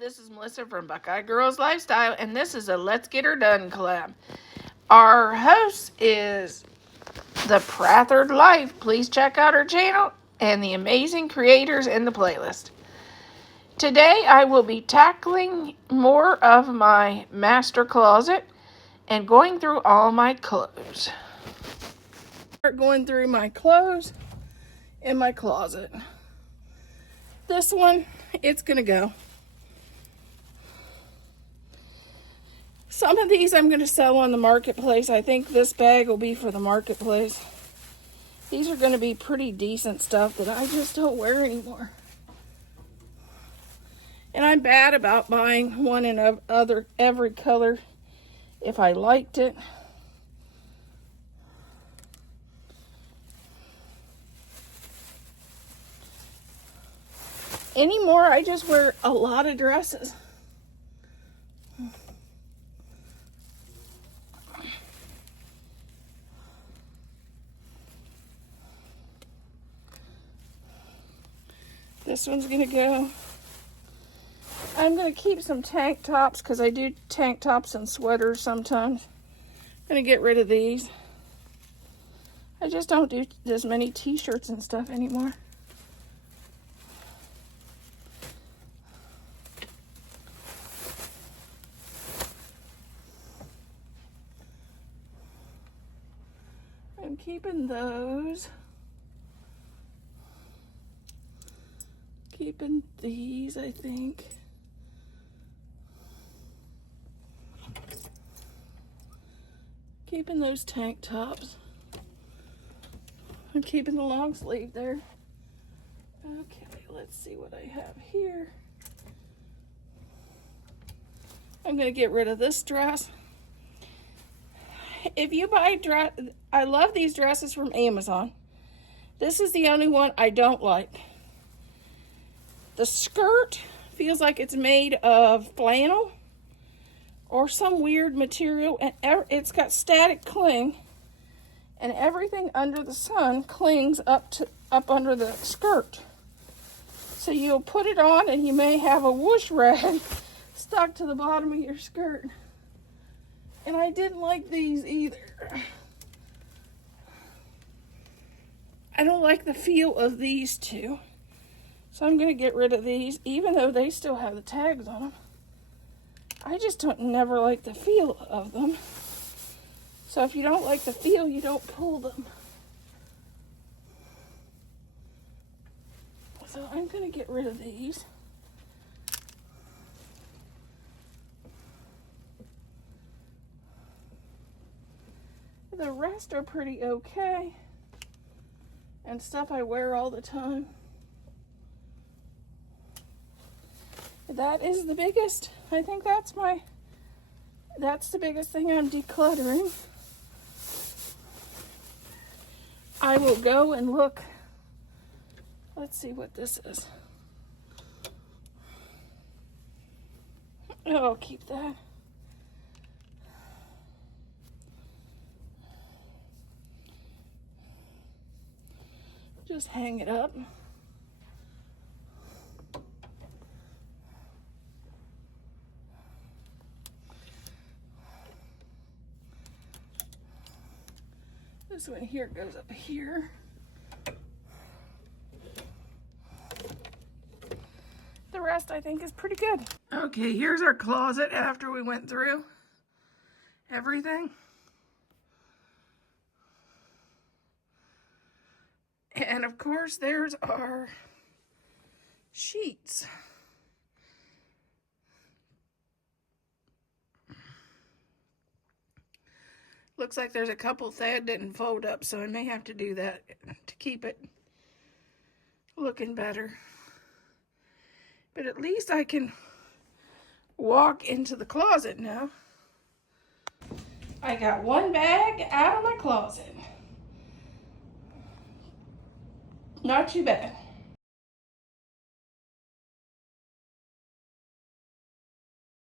This is Melissa from Buckeye Girls Lifestyle, and this is a Let's Get Her Done collab. Our host is The Prathered Life. Please check out her channel and the amazing creators in the playlist. Today I will be tackling more of my master closet and going through all my clothes. Start going through my clothes in my closet. This one, it's gonna go. Some of these I'm going to sell on the marketplace. I think this bag will be for the marketplace. These are going to be pretty decent stuff that I just don't wear anymore. And I'm bad about buying one in every color if I liked it. Anymore, I just wear a lot of dresses. This one's gonna go. I'm gonna keep some tank tops because I do tank tops and sweaters sometimes. I'm gonna get rid of these. I just don't do as many t-shirts and stuff anymore. I'm keeping those. Keeping these, I think. Keeping those tank tops. I'm keeping the long sleeve there. Okay, let's see what I have here. I'm going to get rid of this dress. If you buy dress, I love these dresses from Amazon. This is the only one I don't like. The skirt feels like it's made of flannel or some weird material, and it's got static cling, and everything under the sun clings up under the skirt. So you'll put it on and you may have a whoosh rag stuck to the bottom of your skirt. And I didn't like these either. I don't like the feel of these two. So I'm going to get rid of these, even though they still have the tags on them. I just never like the feel of them. So if you don't like the feel, you don't pull them. So I'm going to get rid of these. The rest are pretty okay. And stuff I wear all the time. That is the biggest. I think that's the biggest thing I'm decluttering. I will go and look. Let's see what this is. Oh, I'll keep that. Just hang it up. This one here goes up here. The rest I think is pretty good. Okay, here's our closet after we went through everything. And of course there's our sheets. Looks like there's a couple that didn't fold up, so I may have to do that to keep it looking better. But at least I can walk into the closet now. I got one bag out of my closet. Not too bad.